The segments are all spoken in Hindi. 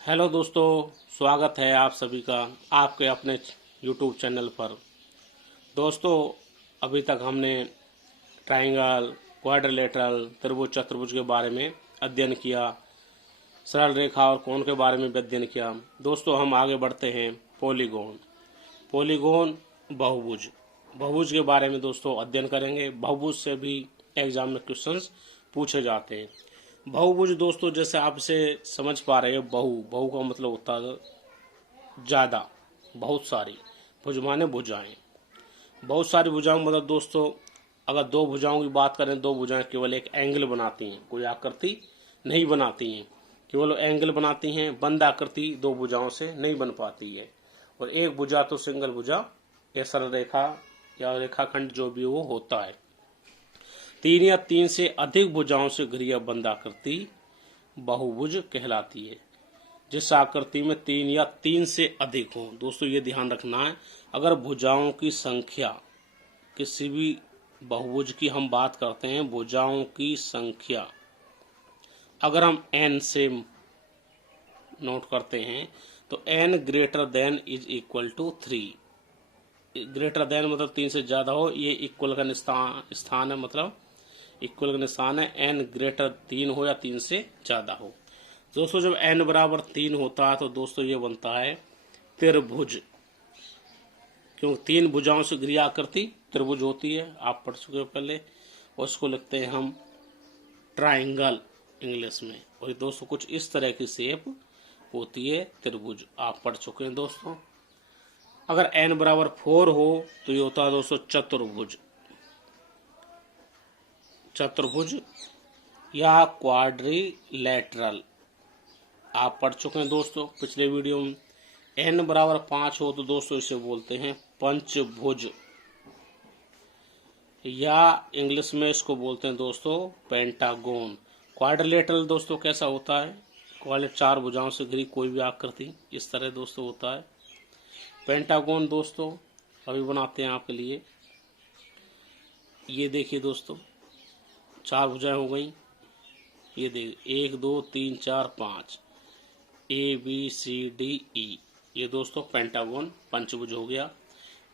हेलो दोस्तों, स्वागत है आप सभी का आपके अपने यूट्यूब चैनल पर। दोस्तों, अभी तक हमने ट्रायंगल, क्वाड्रिलेटरल, त्रिभुज, चतुर्भुज के बारे में अध्ययन किया। सरल रेखा और कोण के बारे में भी अध्ययन किया। दोस्तों, हम आगे बढ़ते हैं। पॉलीगॉन, पॉलीगॉन बहुभुज, बहुभुज के बारे में दोस्तों अध्ययन करेंगे। बहुभुज से भी एग्जाम में क्वेश्चंस पूछे जाते हैं। बहुभुज दोस्तों, जैसे आप इसे समझ पा रहे हो, बहु का मतलब होता है ज़्यादा, बहुत सारी। भुज माने भुजाएं, बहुत सारी भुजाओं मतलब दोस्तों, अगर दो भुजाओं की बात करें, दो भुजाएं केवल एक एंगल बनाती हैं, कोई आकृति नहीं बनाती हैं, केवल एंगल बनाती हैं। बंद आकृति दो भुजाओं से नहीं बन पाती है। और एक भुजा तो सिंगल भुजा या सरल रेखा या रेखाखंड जो भी वो होता है। तीन या तीन से अधिक भुजाओं से घिरी बंद आकृति बहुभुज कहलाती है। जिस आकृति में तीन या तीन से अधिक हो, दोस्तों ये ध्यान रखना है, अगर भुजाओं की संख्या किसी भी बहुभुज की हम बात करते हैं, भुजाओं की संख्या अगर हम n से नोट करते हैं तो n greater than is equal to 3। Greater than मतलब तीन से ज्यादा हो, ये इक्वल का स्थान है, मतलब इक्वल का निशान है। n ग्रेटर 3 हो या 3 से ज्यादा हो। दोस्तों, जब n बराबर 3 होता है तो दोस्तों ये बनता है त्रिभुज, क्योंकि तीन भुजाओं से घिरी आकृति त्रिभुज होती है। आप पढ़ चुके हो पहले, और इसको लिखते हैं हम ट्राइंगल इंग्लिश में। और दोस्तों कुछ इस तरह की शेप होती है त्रिभुज, आप पढ़ चुके हैं दोस्तों। अगर n बराबर 4 हो तो ये होता है दोस्तों चतुर्भुज, चतुर्भुज या क्वाड्रिलेटरल, आप पढ़ चुके हैं दोस्तों पिछले वीडियो में। n बराबर 5 हो तो दोस्तों इसे बोलते हैं पंचभुज, या इंग्लिश में इसको बोलते हैं दोस्तों पेंटागोन। क्वाड्रिलेटरल दोस्तों कैसा होता है, क्वाड्रिलेटरल चार भुजाओं से घिरी कोई भी आकृति इस तरह दोस्तों होता है। पेंटागोन दोस्तों अभी बनाते हैं आपके लिए। ये देखिए दोस्तों, चार भुजाएं हो गई, ये देखिए 1 2 3 4 5, ABCDE, ये दोस्तों पेंटागोन पंचभुज हो गया।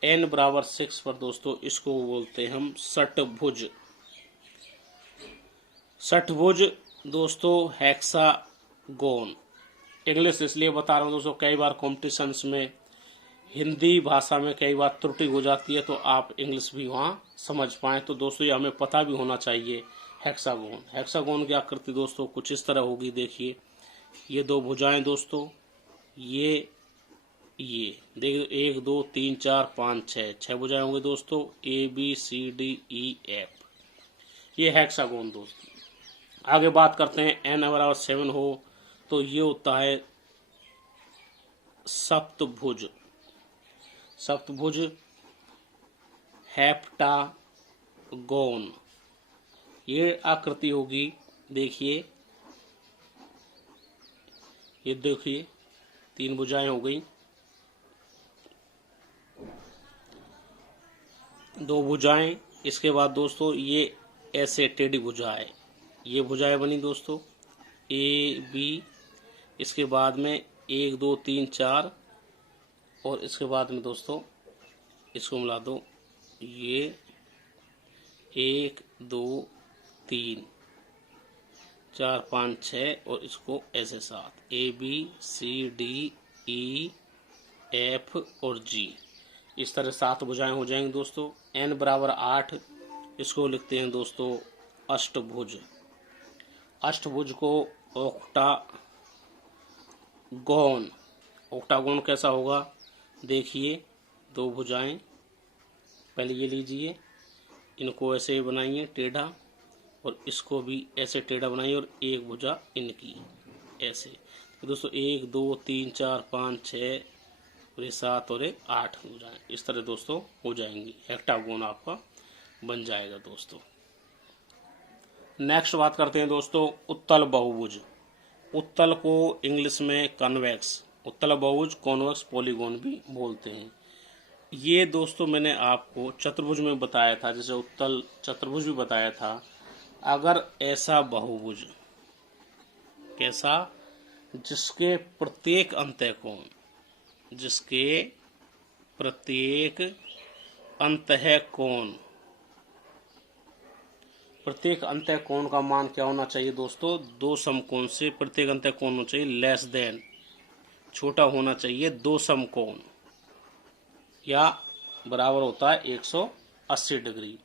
n बराबर 6 पर दोस्तों इसको बोलते हैं हम षटभुज। षटभुज दोस्तों हेक्सागोन। इंग्लिश इसलिए बता रहा हूँ दोस्तों, कई बार कॉम्पिटिशन्स में हिंदी भाषा में कई बार त्रुटि हो जाती है, तो आप इंग्लिश भी वहाँ समझ पाएँ। तो दोस्तों ये हमें पता भी होना चाहिए। हेक्सागोन, हेक्सागोन की आकृति दोस्तों कुछ इस तरह होगी। देखिए ये दो भुजाएं दोस्तों, ये देखिए 1 2 3 4 5 6, 6 भुजाएं होंगी दोस्तों, ABCDEF, ये हेक्सागोन दोस्तों। आगे बात करते हैं, n बराबर 7 हो तो ये होता है सप्तभुज। सप्तभुज हेप्टागोन, ये आकृति होगी। देखिए ये देखिए तीन भुजाएं हो गई, दो भुजाएं, इसके बाद दोस्तों ये ऐसे टेढ़ी भुजाएं, ये भुजाएं बनी दोस्तों AB, इसके बाद में 1 2 3 4, और इसके बाद में दोस्तों इसको मिला दो, ये 1 2 3 4 5 6, और इसको ऐसे 7, ABCDEF और G, इस तरह 7 भुजाएं हो जाएंगी दोस्तों। n बराबर 8, इसको लिखते हैं दोस्तों अष्टभुज। अष्टभुज को ऑक्टागोन, ऑक्टागोन कैसा होगा, देखिए दो भुजाएं, पहले ये लीजिए, इनको ऐसे बनाइए टेढ़ा, और इसको भी ऐसे टेढ़ा बनाइए, और एक भुजा इनकी ऐसे। तो दोस्तों 1 2 3 4 5 6 और ये 7 और 8 भुजाएं इस तरह दोस्तों हो जाएंगी। हेक्टागोन आपका बन जाएगा दोस्तों। नेक्स्ट बात करते हैं दोस्तों उत्तल बहुभुज। उत्तल को इंग्लिश में कन्वेक्स, उत्तल बहुभुज कॉन्वेक्स पॉलीगॉन भी बोलते हैं। ये दोस्तों मैंने आपको चतुर्भुज में बताया था, जैसे उत्तल चतुर्भुज भी बताया था। अगर ऐसा बहुभुज, कैसा, जिसके प्रत्येक अंतःकोण, जिसके प्रत्येक अंतःकोण, प्रत्येक अंतःकोण का मान क्या होना चाहिए दोस्तों? दो समकोण से प्रत्येक अंतःकोण होना चाहिए लेस देन, छोटा होना चाहिए दो समकोण, या बराबर होता है 180 डिग्री।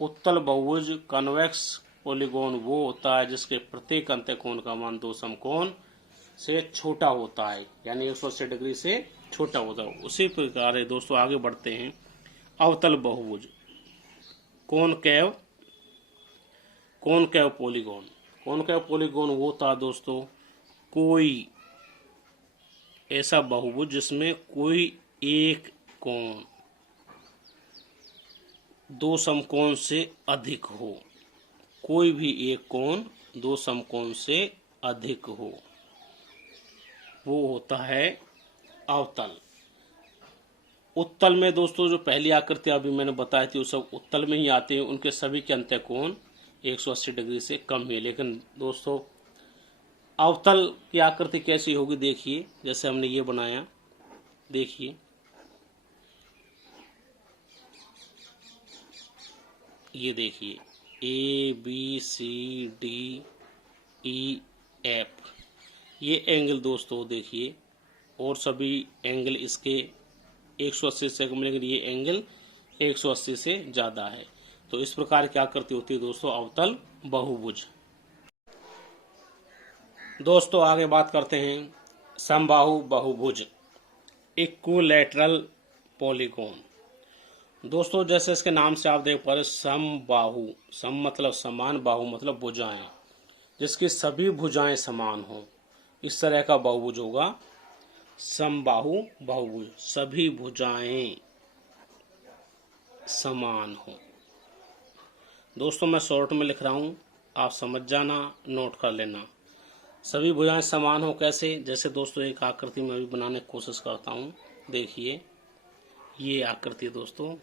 उत्तल बहुभुज कन्वेक्स पॉलीगॉन वो होता है जिसके प्रत्येक अंतःकोण का मान दो समकोण से छोटा होता है, यानी 180 डिग्री से छोटा होता है। उसी प्रकार है दोस्तों, आगे बढ़ते हैं। अवतल बहुभुज कॉनकेव पॉलीगॉन, कॉनकेव पॉलीगॉन वो था दोस्तों कोई ऐसा बहुभुज जिसमें कोई एक कोण दो समकोण से अधिक हो, कोई भी एक कोण दो समकोण से अधिक हो, वो होता है अवतल। उत्तल में दोस्तों जो पहली आकृति अभी मैंने बताई थी वो सब उत्तल में ही आते हैं, उनके सभी के अंतःकोण 180 डिग्री से कम है। लेकिन दोस्तों अवतल की आकृति कैसी होगी देखिए, जैसे हमने ये बनाया, देखिए ये देखिए ABCDEF, ये एंगल दोस्तों देखिए, और सभी एंगल इसके 180 से कम, लेकिन ये एंगल 180 से ज़्यादा है। तो इस प्रकार की आकृति होती है दोस्तों अवतल बहुभुज। दोस्तों आगे बात करते हैं समबाहु बहुभुज इक्विलैटरल पॉलीगॉन। दोस्तों जैसे इसके नाम से आप देख पा रहे, समबाहु, सम मतलब समान, बाहु मतलब भुजाएं, जिसकी सभी भुजाएं समान हो, इस तरह का बहुभुज होगा समबाहु बहुभुज, सभी भुजाएं समान हो। दोस्तों मैं शॉर्ट में लिख रहा हूं, आप समझ जाना, नोट कर लेना। सभी भुजाएं समान हो कैसे? जैसे दोस्तों एक आकृति में अभी बनाने की कोशिश करता हूं, देखिए ये आकृति दोस्तों,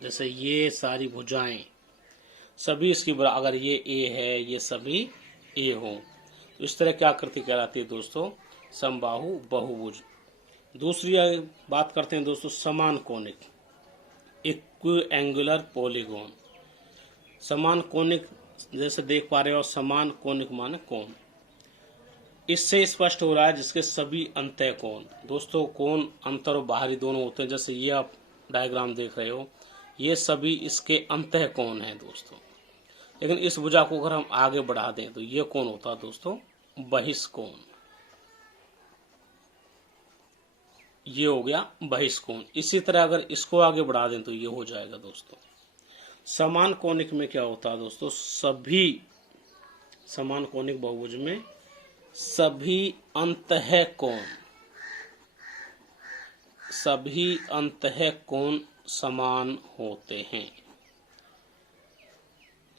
जैसे ये सारी भुजाएं सभी इसकी अगर ये ए है, ये सभी ए हो, तो इस तरह की आकृति कहलाती है दोस्तों समबाहु बहुभुज। दूसरी बात करते हैं दोस्तों समान कोणिक इक्विएंगुलर पॉलीगॉन। समान कोणिक जैसे देख पा रहे हो, समान कोणिक माने कोण, इससे स्पष्ट हो रहा है जिसके सभी अंतःकोण, दोस्तों कोण अंतर और बाहरी दोनों होते हैं। जैसे ये आप डायग्राम देख रहे हो, ये सभी इसके अंतःकोण हैं दोस्तों। लेकिन इस भुजा को अगर हम आगे बढ़ा दें तो ये कोण होता है दोस्तों बहिष्कोण, ये हो गया बहिष्कोण। इसी तरह अगर इसको आगे बढ़ा दें तो ये हो जाएगा दोस्तों समान कोणिक में क्या होता है दोस्तों, सभी समान कोणिक बहुभुज में सभी अंतःकोण, सभी अंतःकोण समान होते हैं।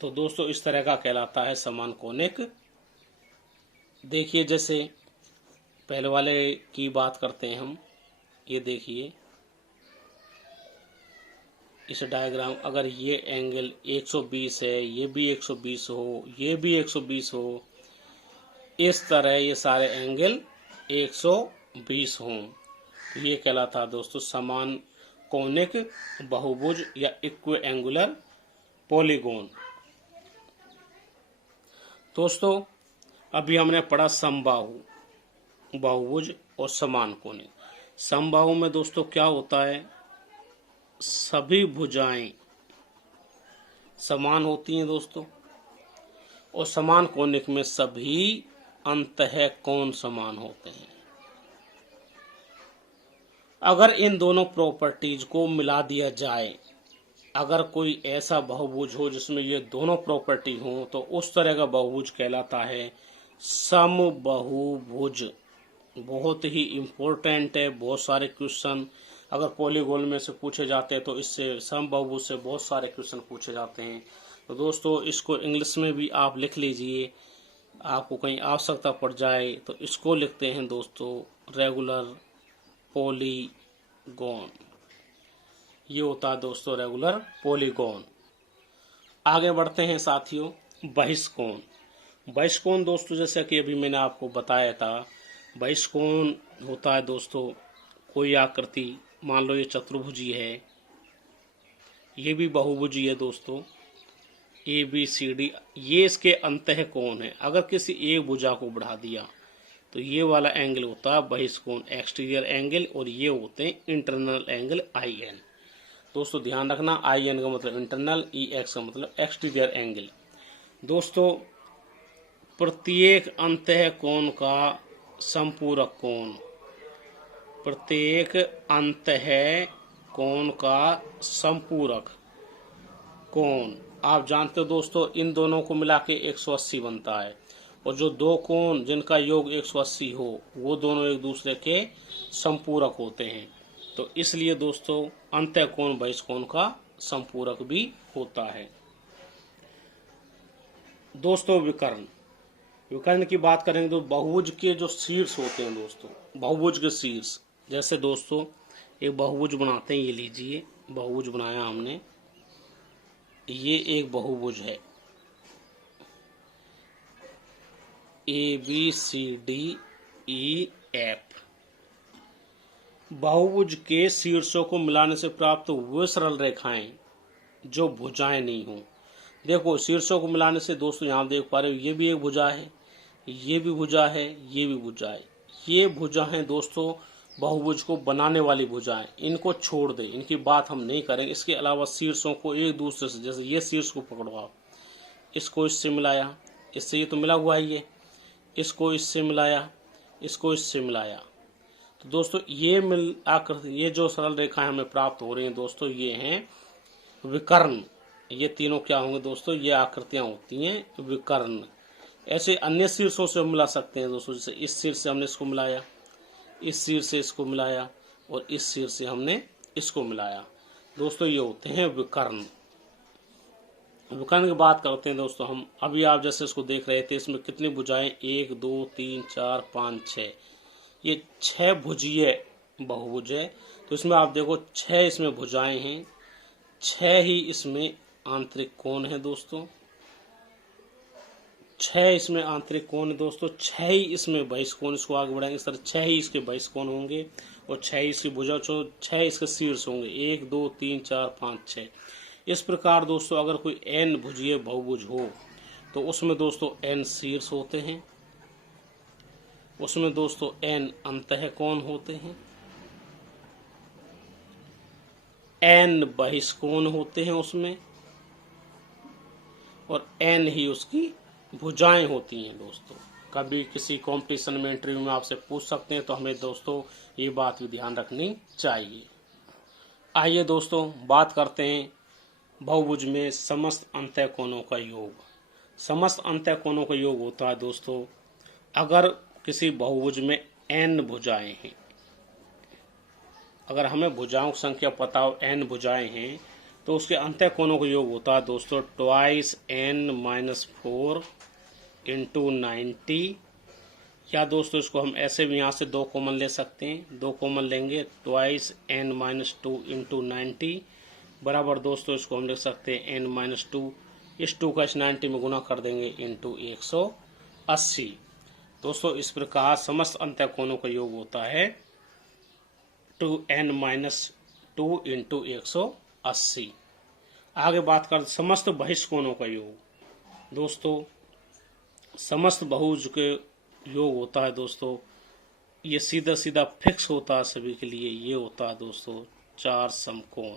तो दोस्तों इस तरह का कहलाता है समान कोणिक। देखिए जैसे पहले वाले की बात करते हैं हम, ये देखिए इस डायग्राम, अगर ये एंगल 120 है, ये भी 120 हो, ये भी 120 हो, इस तरह ये सारे एंगल 120 हों, तो ये कहलाता है दोस्तों समान कोणिक बहुभुज या इक्विएंगुलर पॉलीगॉन। दोस्तों अभी हमने पढ़ा समबाहु बहुभुज और समान कोणिक। समबाहु में दोस्तों क्या होता है, सभी भुजाएं समान होती हैं दोस्तों, और समान कोणिक में सभी अंतःकोण समान होते हैं। अगर इन दोनों प्रॉपर्टीज को मिला दिया जाए, अगर कोई ऐसा बहुभुज हो जिसमें ये दोनों प्रॉपर्टी हो, तो उस तरह का बहुभुज कहलाता है समबहुभुज। बहुत ही इम्पोर्टेंट है, बहुत सारे क्वेश्चन अगर पॉलीगॉन में से पूछे जाते हैं तो इससे समबहुभुज से बहुत सारे क्वेश्चन पूछे जाते हैं। तो दोस्तों इसको इंग्लिश में भी आप लिख लीजिए, आपको कहीं आवश्यकता पड़ जाए तो इसको लिखते हैं दोस्तों रेगुलर पॉलीगॉन। ये होता है दोस्तों रेगुलर पॉलीगॉन। आगे बढ़ते हैं साथियों, बहिष्कोण। बहिष्कोण दोस्तों जैसा कि अभी मैंने आपको बताया था, बहिष्कोण होता है दोस्तों कोई आकृति, मान लो ये चतुर्भुजी है, ये भी बहुभुजी है दोस्तों, ए बी सी डी, ये इसके अंतः कोण है। अगर किसी एक भुजा को बढ़ा दिया तो ये वाला एंगल होता है बहिष्कोण, एक्सटीरियर एंगल, और ये होते हैं इंटरनल एंगल आई एन। दोस्तों ध्यान रखना, आई एन का मतलब इंटरनल, ई एक्स का मतलब एक्सटीरियर एंगल। दोस्तों प्रत्येक अंतः कोण का संपूरक कोण, प्रत्येक अंतः कोण का संपूरक कोण, आप जानते हो दोस्तों इन दोनों को मिला के 180 बनता है, और जो दो कोण जिनका योग 180 हो वो दोनों एक दूसरे के संपूरक होते हैं। तो इसलिए दोस्तों अंतः कोण बहिष्कोण का संपूरक भी होता है। दोस्तों विकर्ण, विकर्ण की बात करेंगे तो बहुभुज के जो शीर्ष होते हैं दोस्तों, बहुभुज के शीर्ष, जैसे दोस्तों एक बहुभुज बनाते हैं, ये लीजिए बहुभुज बनाया हमने, ये एक बहुभुज है A B C D E F. बहुभुज के शीर्षों को मिलाने से प्राप्त हुए सरल रेखाएं जो भुजाएं नहीं हों। देखो शीर्षों को मिलाने से दोस्तों यहाँ देख पा रहे हो, ये भी एक भुजा है, ये भी भुजा है, ये भी भुजा है। ये भुजा है दोस्तों बहुभुज को बनाने वाली भुजाएं, इनको छोड़ दे, इनकी बात हम नहीं करेंगे। इसके अलावा शीर्षों को एक दूसरे से, जैसे ये शीर्ष को पकड़ो आप, इसको इससे मिलाया, इससे ये तो मिला हुआ है, ये इसको इससे मिलाया, इसको इससे मिलाया, तो दोस्तों ये मिल आकर ये जो सरल रेखाएं हमें प्राप्त हो रही हैं दोस्तों, ये हैं विकर्ण। ये तीनों क्या होंगे दोस्तों, ये आकृतियां होती हैं विकर्ण। ऐसे अन्य शीर्षों से हम मिला सकते हैं दोस्तों, जैसे इस शीर्ष से हमने इसको मिलाया, इस शीर्ष से इसको मिलाया, और इस शीर्ष से हमने इसको मिलाया, दोस्तों ये होते हैं विकर्ण। विकर्ण की बात करते हैं दोस्तों हम, अभी आप जैसे इसको देख रहे थे, इसमें कितनी भुजाएं, 1 2 3 4 5 6, ये 6 भुजीय बहुभुज है। तो इसमें आप देखो 6 इसमें भुजाएं हैं, 6 ही इसमें आंतरिक कोण है दोस्तों, 6 इसमें आंतरिक कोण है दोस्तों, 6 ही इसमें बहिष्कोण, इसको आगे बढ़ाएंगे इस तरह 6 ही इसके बहिष्कोण होंगे, और 6 ही इसकी भुजा, 6 इसके शीर्ष होंगे, 1 2 3 4 5 6। इस प्रकार दोस्तों अगर कोई n भुजीय बहुभुज हो तो उसमें दोस्तों n शीर्ष होते हैं, उसमें दोस्तों n अंतः कोण होते हैं, n बहिष्कोण होते हैं उसमें, और n ही उसकी भुजाएं होती हैं दोस्तों। कभी किसी कंपटीशन में इंटरव्यू में आपसे पूछ सकते हैं, तो हमें दोस्तों ये बात भी ध्यान रखनी चाहिए। आइए दोस्तों बात करते हैं बहुभुज में समस्त अंतः कोणों का योग। समस्त अंतः कोणों का योग होता है दोस्तों अगर किसी बहुभुज में n भुजाएं हैं, अगर हमें भुजाओं की संख्या पता हो, n भुजाएं हैं, तो उसके अंतः कोणों का योग होता है दोस्तों 2n-4 इंटू 90, या दोस्तों इसको हम ऐसे भी यहाँ से 2 कॉमन ले सकते हैं, 2 कॉमन लेंगे 2n-2 इंटू 90 बराबर दोस्तों इसको हम लिख सकते हैं n-2, इस 2 का इस 90 में गुना कर देंगे इंटू 180। दोस्तों इस प्रकार समस्त अंतः कोणों का योग होता है 2n-2 इंटू 180। आगे बात कर समस्त बहिष्कोणों का योग। दोस्तों समस्त बहुभुज के योग होता है दोस्तों, ये सीधा सीधा फिक्स होता है सभी के लिए, ये होता है दोस्तों 4 समकोण।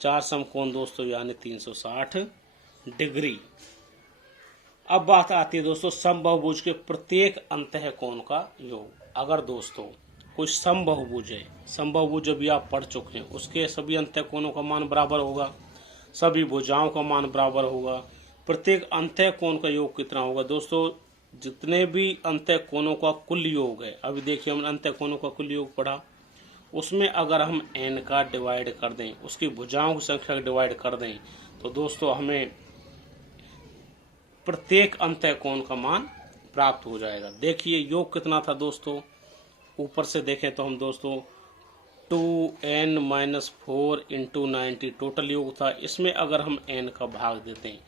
4 समकोण दोस्तों यानी 360 डिग्री। अब बात आती है दोस्तों समबहुभुज के प्रत्येक अंतः कोण का योग। अगर दोस्तों कोई समबहुभुज है, समबहुभुज अभी आप पढ़ चुके हैं, उसके सभी अंतः कोणों का मान बराबर होगा, सभी भुजाओं का मान बराबर होगा। प्रत्येक अंतः कोण का योग कितना होगा दोस्तों, जितने भी अंतः कोणों का कुल योग है, अभी देखिए हमने अंतः कोणों का कुल योग पढ़ा, उसमें अगर हम n का डिवाइड कर दें, उसकी भुजाओं की संख्या डिवाइड कर दें, तो दोस्तों हमें प्रत्येक अंतः कोण का मान प्राप्त हो जाएगा। देखिए योग कितना था दोस्तों, ऊपर से देखें तो हम दोस्तों 2n-4 इंटू 90 टोटल योग था। इसमें अगर हम n का भाग देते हैं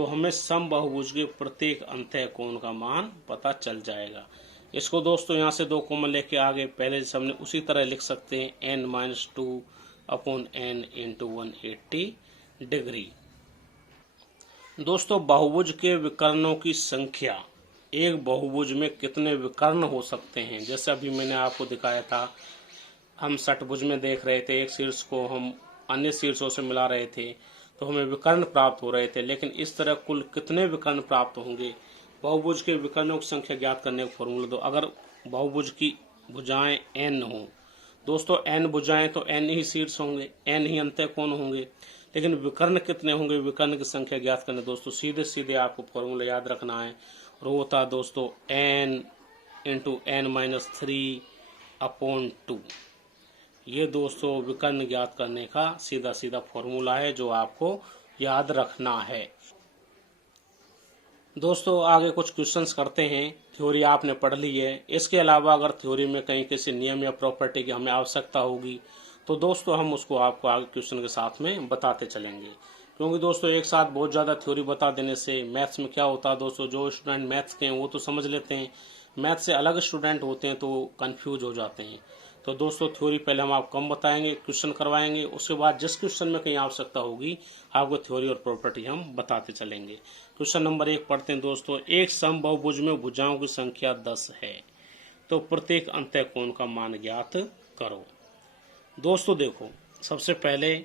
तो हमें समबाहुभुज के प्रत्येक अंतः कोण का मान पता चल जाएगा। इसको दोस्तों यहाँ से 2 कॉमन लेके आगे पहले जैसे हमने उसी तरह लिख सकते हैं n-2/n इंटू 180 डिग्री। दोस्तों बहुभुज के विकर्णों की संख्या, एक बहुभुज में कितने विकर्ण हो सकते हैं, जैसे अभी मैंने आपको दिखाया था, हम षटभुज में देख रहे थे, एक शीर्ष को हम अन्य शीर्षों से मिला रहे थे तो हमें विकर्ण प्राप्त हो रहे थे, लेकिन इस तरह कुल कितने विकर्ण प्राप्त होंगे, बहुभुज के विकर्णों की संख्या ज्ञात करने का फॉर्मूला दो। अगर बहुभुज की भुजाएं n हो दोस्तों, n भुजाएं तो n ही शीर्ष होंगे, n ही अंतः कोण होंगे, लेकिन विकर्ण कितने होंगे, विकर्ण की संख्या ज्ञात करने दोस्तों सीधे सीधे आपको फॉर्मूला याद रखना है, और वो होता है दोस्तों n इंटू n-3/2। ये दोस्तों विकर्ण ज्ञात करने का सीधा सीधा फॉर्मूला है जो आपको याद रखना है। दोस्तों आगे कुछ क्वेश्चंस करते हैं। थ्योरी आपने पढ़ ली है, इसके अलावा अगर थ्योरी में कहीं किसी नियम या प्रॉपर्टी की हमें आवश्यकता होगी तो दोस्तों हम उसको आपको आगे क्वेश्चन के साथ में बताते चलेंगे, क्योंकि दोस्तों एक साथ बहुत ज़्यादा थ्योरी बता देने से मैथ्स में क्या होता है दोस्तों, जो स्टूडेंट मैथ्स के हैं वो तो समझ लेते हैं, मैथ्स से अलग स्टूडेंट होते हैं तो कन्फ्यूज हो जाते हैं। तो दोस्तों थ्योरी पहले हम आपको कम बताएंगे, क्वेश्चन करवाएंगे, उसके बाद जिस क्वेश्चन में कहीं आवश्यकता होगी आपको थ्योरी और प्रॉपर्टी हम बताते चलेंगे। क्वेश्चन नंबर 1 पढ़ते हैं दोस्तों। एक समबाहुभुज में भुजाओं की संख्या 10 है, तो प्रत्येक अंतः कोण का मान ज्ञात करो। दोस्तों देखो, सबसे पहले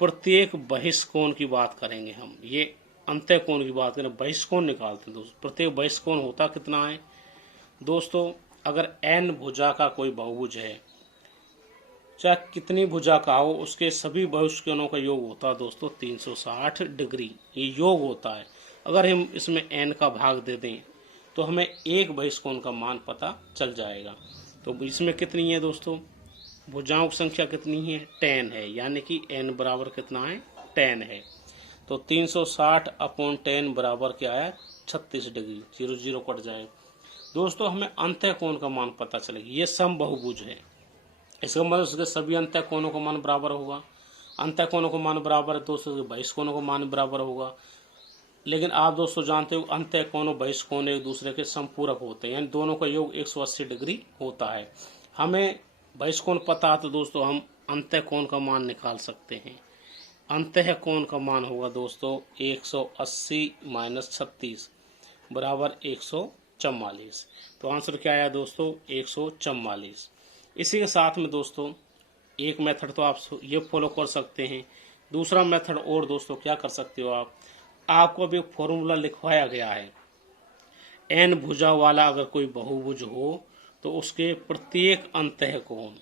प्रत्येक बहिष्कोण की बात करेंगे हम, ये अंतः कोण की बात करें, बहिष्कोण निकालते हैं दोस्तों। प्रत्येक बहिष्कोण होता कितना है दोस्तों, अगर n भुजा का कोई बहुभुज है, चाहे कितनी भुजा का हो, उसके सभी बहिष्कोणों का योग होता है दोस्तों 360 डिग्री, ये योग होता है। अगर हम इसमें n का भाग दे दें तो हमें एक बहिष्कोण का मान पता चल जाएगा। तो इसमें कितनी है दोस्तों, भुजाओं की संख्या कितनी है, 10 है, यानी कि n बराबर कितना है, 10 है। तो 360/10 बराबर क्या है, 36 डिग्री, 0 0 कट जाए दोस्तों, हमें अंतः कोण का मान पता चलेगा। ये समबाहुभुज है, इसका मतलब उसके सभी अंतः कोणों का मान बराबर होगा। अंतः कोणों का मान बराबर है दोस्तों, बहिष्कोणों का मान बराबर होगा। लेकिन आप दोस्तों जानते हो अंतः कोण और बहिष्कोण एक दूसरे के समपूरक होते हैं, यानी दोनों का योग 180 डिग्री होता है। हमें बहिष्कोण पता है तो दोस्तों हम अंतः कोण का मान निकाल सकते हैं। अंतः कोण का मान होगा दोस्तों 180 - 36 बराबर 144। तो आंसर क्या आया दोस्तों, 144। इसी के साथ में दोस्तों एक मेथड तो आप ये फॉलो कर सकते हैं, दूसरा मेथड और दोस्तों क्या कर सकते हो आप, आपको अभी एक फॉर्मूला लिखवाया गया है, n भुजा वाला अगर कोई बहुभुज हो तो उसके प्रत्येक अंतः कोण,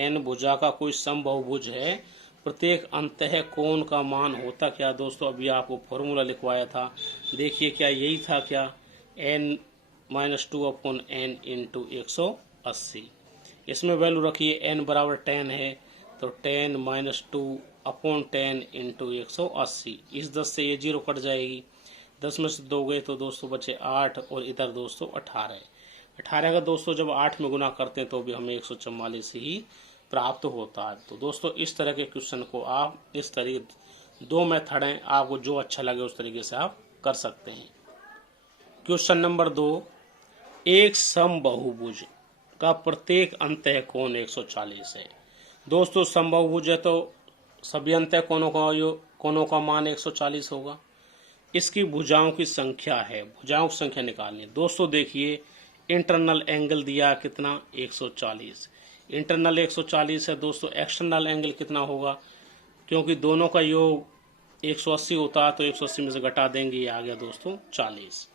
n भुजा का कोई समबाहुभुज है, प्रत्येक अंतः कोण का मान होता क्या दोस्तों, अभी आपको फॉर्मूला लिखवाया था, देखिए क्या यही था क्या, n-2/n इंटू 180। इसमें वैल्यू रखिए, n बराबर 10 है तो 10 - 2/10 इंटू 180। इस 10 से ये 0 कट जाएगी, 10 में से 2 गए तो दोस्तों बचे 8, और इधर दोस्तों 18 का दोस्तों जब 8 में गुना करते हैं तो भी हमें 144 ही प्राप्त होता है। तो दोस्तों इस तरह के क्वेश्चन को आप इस तरीके, 2 मेथड हैं, आपको जो अच्छा लगे उस तरीके से आप कर सकते हैं। क्वेश्चन नंबर 2, एक समबाहुभुज का प्रत्येक अंतः कोण 140 है। दोस्तों समबाहुभुज है तो सभी अंतः कोणों का मान 140 होगा। इसकी भुजाओं की संख्या है, भुजाओं की संख्या निकालनी है। दोस्तों देखिए इंटरनल एंगल दिया कितना, 140, इंटरनल 140 है दोस्तों, एक्सटर्नल एंगल कितना होगा, क्योंकि दोनों का योग 180 होता है तो 180 में से घटा देंगे, ये आ गया दोस्तों 40।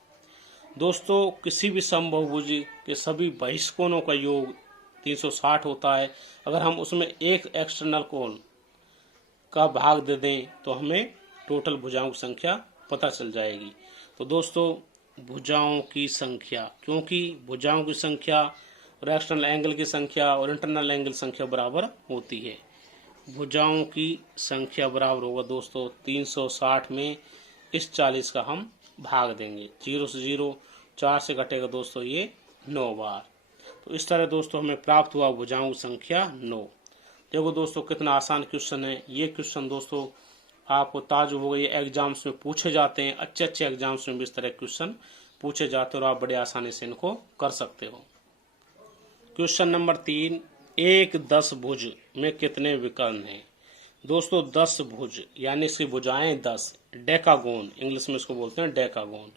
दोस्तों किसी भी समबाहुभुज के सभी बहिष्कोणों का योग 360 होता है, अगर हम उसमें एक एक्सटर्नल कोण का भाग दे दें तो हमें टोटल भुजाओं की संख्या पता चल जाएगी। तो दोस्तों भुजाओं की संख्या, क्योंकि भुजाओं की संख्या और एक्सटर्नल एंगल की संख्या और इंटरनल एंगल संख्या बराबर होती है, भुजाओं की संख्या बराबर होगा दोस्तों 360 में इस 40 का हम भाग देंगे, 0 से 0, 4 से घटेगा दोस्तों ये 9 बार। तो इस तरह दोस्तों हमें प्राप्त हुआ भुजाओं की संख्या 9। देखो दोस्तों कितना आसान क्वेश्चन है ये क्वेश्चन दोस्तों, आपको ताजुब होगा, ये एग्जाम्स में पूछे जाते हैं, अच्छे अच्छे एग्जाम्स में भी इस तरह क्वेश्चन पूछे जाते हैं और आप बड़े आसानी से इनको कर सकते हो। क्वेश्चन नंबर 3, एक 10 भुज में कितने विकर्ण हैं? दोस्तों 10 भुज यानी इसकी भुजाएं 10, डेकागोन इंग्लिश में इसको बोलते हैं डेकागोन,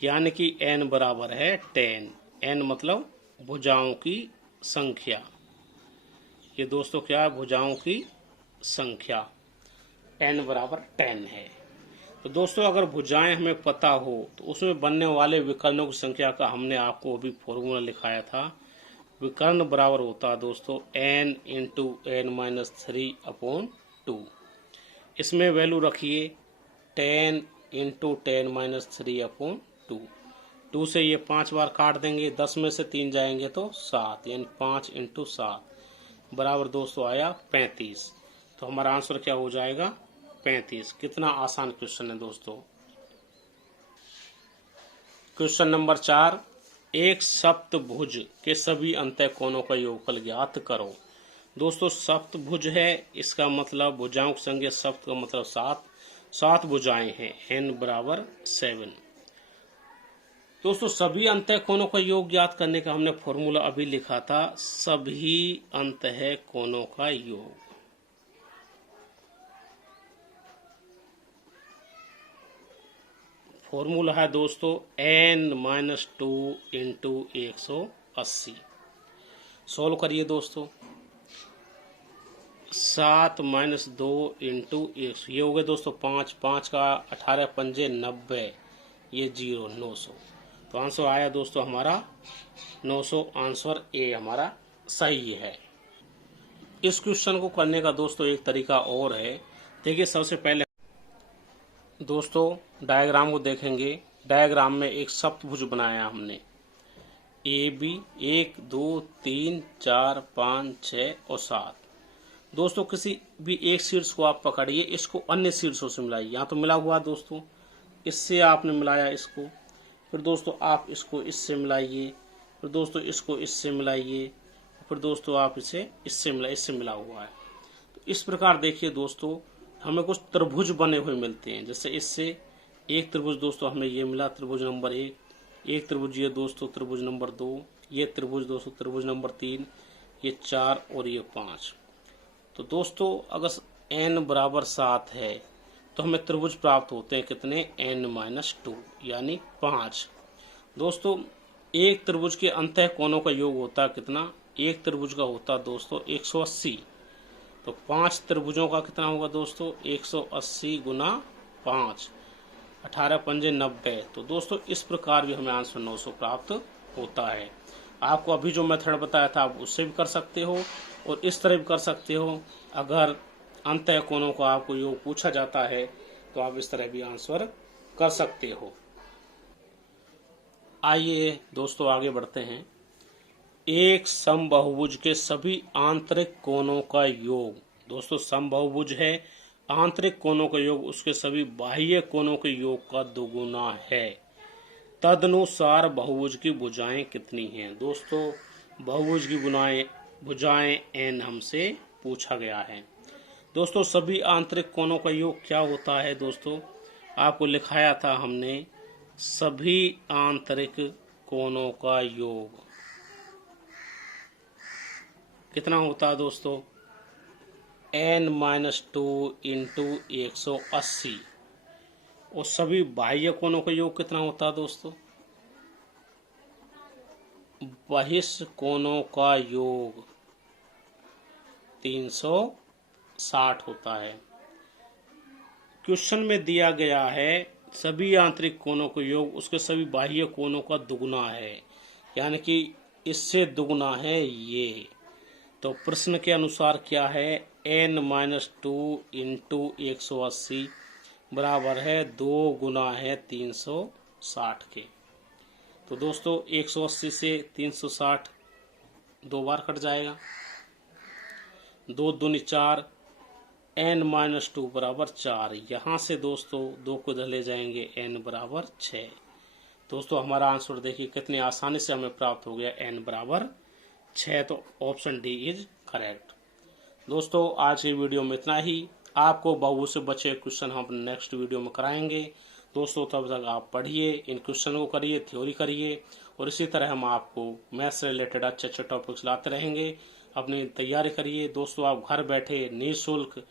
यानी कि n बराबर है 10। n मतलब भुजाओं की संख्या। ये दोस्तों क्या है? भुजाओं की संख्या। n बराबर 10 है। तो दोस्तों अगर भुजाएं हमें पता हो तो उसमें बनने वाले विकर्णों की संख्या का हमने आपको अभी फॉर्मूला लिखाया था। विकर्ण बराबर होता है दोस्तों n इंटू n-3/2। इसमें वैल्यू रखिए 10 इंटू 10-3/2। 2 से ये 5 बार काट देंगे, 10 में से 3 जाएंगे तो 7, यानी 5 इंटू 7 बराबर दोस्तों आया 35। तो हमारा आंसर क्या हो जाएगा? 35। कितना आसान क्वेश्चन है दोस्तों। क्वेश्चन नंबर 4, एक सप्तभुज के सभी अंतः कोणों का योगफल ज्ञात करो। दोस्तों सप्तभुज है, इसका मतलब भुजाओं की संख्या, सप्त का मतलब 7, 7 भुजाएं हैं, n बराबर 7। दोस्तों सभी अंतः कोणों का योग ज्ञात करने का हमने फॉर्मूला अभी लिखा था, सभी अंतः कोणों का योग। फॉर्मूला है दोस्तों n-2 इंटू 180। सोल्व करिए दोस्तों। 7 - 2 इंटू 100, ये हो गए दोस्तों 5, 5 का 18 पंजे 90, ये 0, 900। तो आंसर आया दोस्तों हमारा 900। आंसर ए हमारा सही है। इस क्वेश्चन को करने का दोस्तों एक तरीका और है। देखिए सबसे पहले दोस्तों डायग्राम को देखेंगे। डायग्राम में एक सप्तभुज बनाया हमने, ए बी, 1 2 3 4 5 6 और 7। दोस्तों किसी भी एक शीर्ष को आप पकड़िए, इसको अन्य शीर्षों से मिलाइए। यहाँ तो मिला हुआ दोस्तों, इससे आपने मिलाया इसको, फिर दोस्तों आप इसको इससे मिलाइए, फिर दोस्तों इसको इससे मिलाइए, फिर दोस्तों आप इसे इससे मिला हुआ है। तो इस प्रकार देखिए दोस्तों हमें कुछ त्रिभुज बने हुए मिलते हैं। जैसे इससे एक त्रिभुज दोस्तों हमें ये मिला, त्रिभुज नंबर 1, एक त्रिभुज ये दोस्तों त्रिभुज नंबर 2, ये त्रिभुज दोस्तों त्रिभुज नंबर 3, ये 4 और ये 5। तो दोस्तों अगर n बराबर 7 है तो हमें त्रिभुज प्राप्त होते हैं कितने? n-2 यानी 5। दोस्तों एक त्रिभुज के अंतः कोणों का योग होता है कितना? एक त्रिभुज का होता है दोस्तों 180। तो 5 त्रिभुजों का कितना होगा दोस्तों? 180 गुना 5, 18 पंजे 90। तो दोस्तों इस प्रकार भी हमें आंसर 900 प्राप्त होता है। आपको अभी जो मेथड बताया था आप उससे भी कर सकते हो और इस तरह भी कर सकते हो। अगर अंतः कोणों का आपको योग पूछा जाता है तो आप इस तरह भी आंसर कर सकते हो। आइए दोस्तों आगे बढ़ते हैं। एक समबाहुभुज के सभी आंतरिक कोणों का योग। दोस्तों समबाहुभुज है, आंतरिक कोणों का योग उसके सभी बाह्य कोणों के योग का दोगुना है। तदनुसार बहुभुज की भुजाएं कितनी हैं? दोस्तों बहुभुज की भुजाएं n हमसे पूछा गया है। दोस्तों सभी आंतरिक कोणों का योग क्या होता है? दोस्तों आपको लिखाया था हमने, सभी आंतरिक कोणों का योग कितना होता है दोस्तों? n-2 into 180। और सभी बाह्य कोणों का योग कितना होता है दोस्तों? बहिष्ठ कोणों का योग 360 होता है। क्वेश्चन में दिया गया है सभी आंतरिक कोणों का योग उसके सभी बाह्य कोणों का दुगुना है, यानी कि इससे दुगुना है ये। तो प्रश्न के अनुसार क्या है? n-2 इंटू 180 बराबर है 2 गुना है 360 के। तो दोस्तों 180 से 360 दो बार कट जाएगा, 2 दूनी 4, n-2 बराबर 4। यहाँ से दोस्तों 2 को इधर ले जाएंगे, n बराबर 6। दोस्तों हमारा आंसर देखिए कितनी आसानी से हमें प्राप्त हो गया, n बराबर 6। तो ऑप्शन डी इज करेक्ट। दोस्तों आज की वीडियो में इतना ही। आपको बहु से बचे क्वेश्चन हम नेक्स्ट वीडियो में कराएंगे। दोस्तों तब तक आप पढ़िए, इन क्वेश्चन को करिए, थ्योरी करिए, और इसी तरह हम आपको मैथ्स से रिलेटेड अच्छे अच्छे टॉपिक्स लाते रहेंगे। अपनी तैयारी करिए। दोस्तों आप घर बैठे निःशुल्क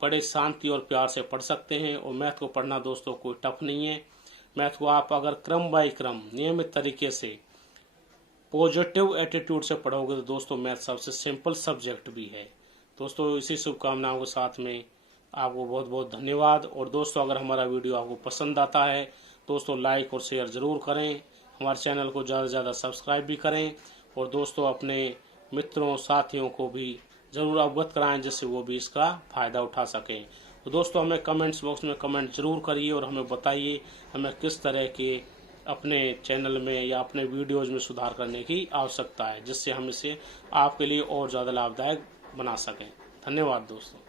बड़े शांति और प्यार से पढ़ सकते हैं, और मैथ को पढ़ना दोस्तों कोई टफ नहीं है। मैथ को आप अगर क्रम बाय क्रम नियमित तरीके से पॉजिटिव एटीट्यूड से पढ़ोगे तो दोस्तों मैथ सबसे सिंपल सब्जेक्ट भी है। दोस्तों इसी शुभकामनाओं के साथ में आपको बहुत बहुत धन्यवाद। और दोस्तों अगर हमारा वीडियो आपको पसंद आता है दोस्तों लाइक और शेयर ज़रूर करें, हमारे चैनल को ज़्यादा से ज़्यादा सब्सक्राइब भी करें, और दोस्तों अपने मित्रों साथियों को भी ज़रूर अवगत कराएं जिससे वो भी इसका फ़ायदा उठा सकें। तो दोस्तों हमें कमेंट्स बॉक्स में कमेंट ज़रूर करिए और हमें बताइए हमें किस तरह के अपने चैनल में या अपने वीडियोज़ में सुधार करने की आवश्यकता है, जिससे हम इसे आपके लिए और ज़्यादा लाभदायक बना सकें। धन्यवाद दोस्तों।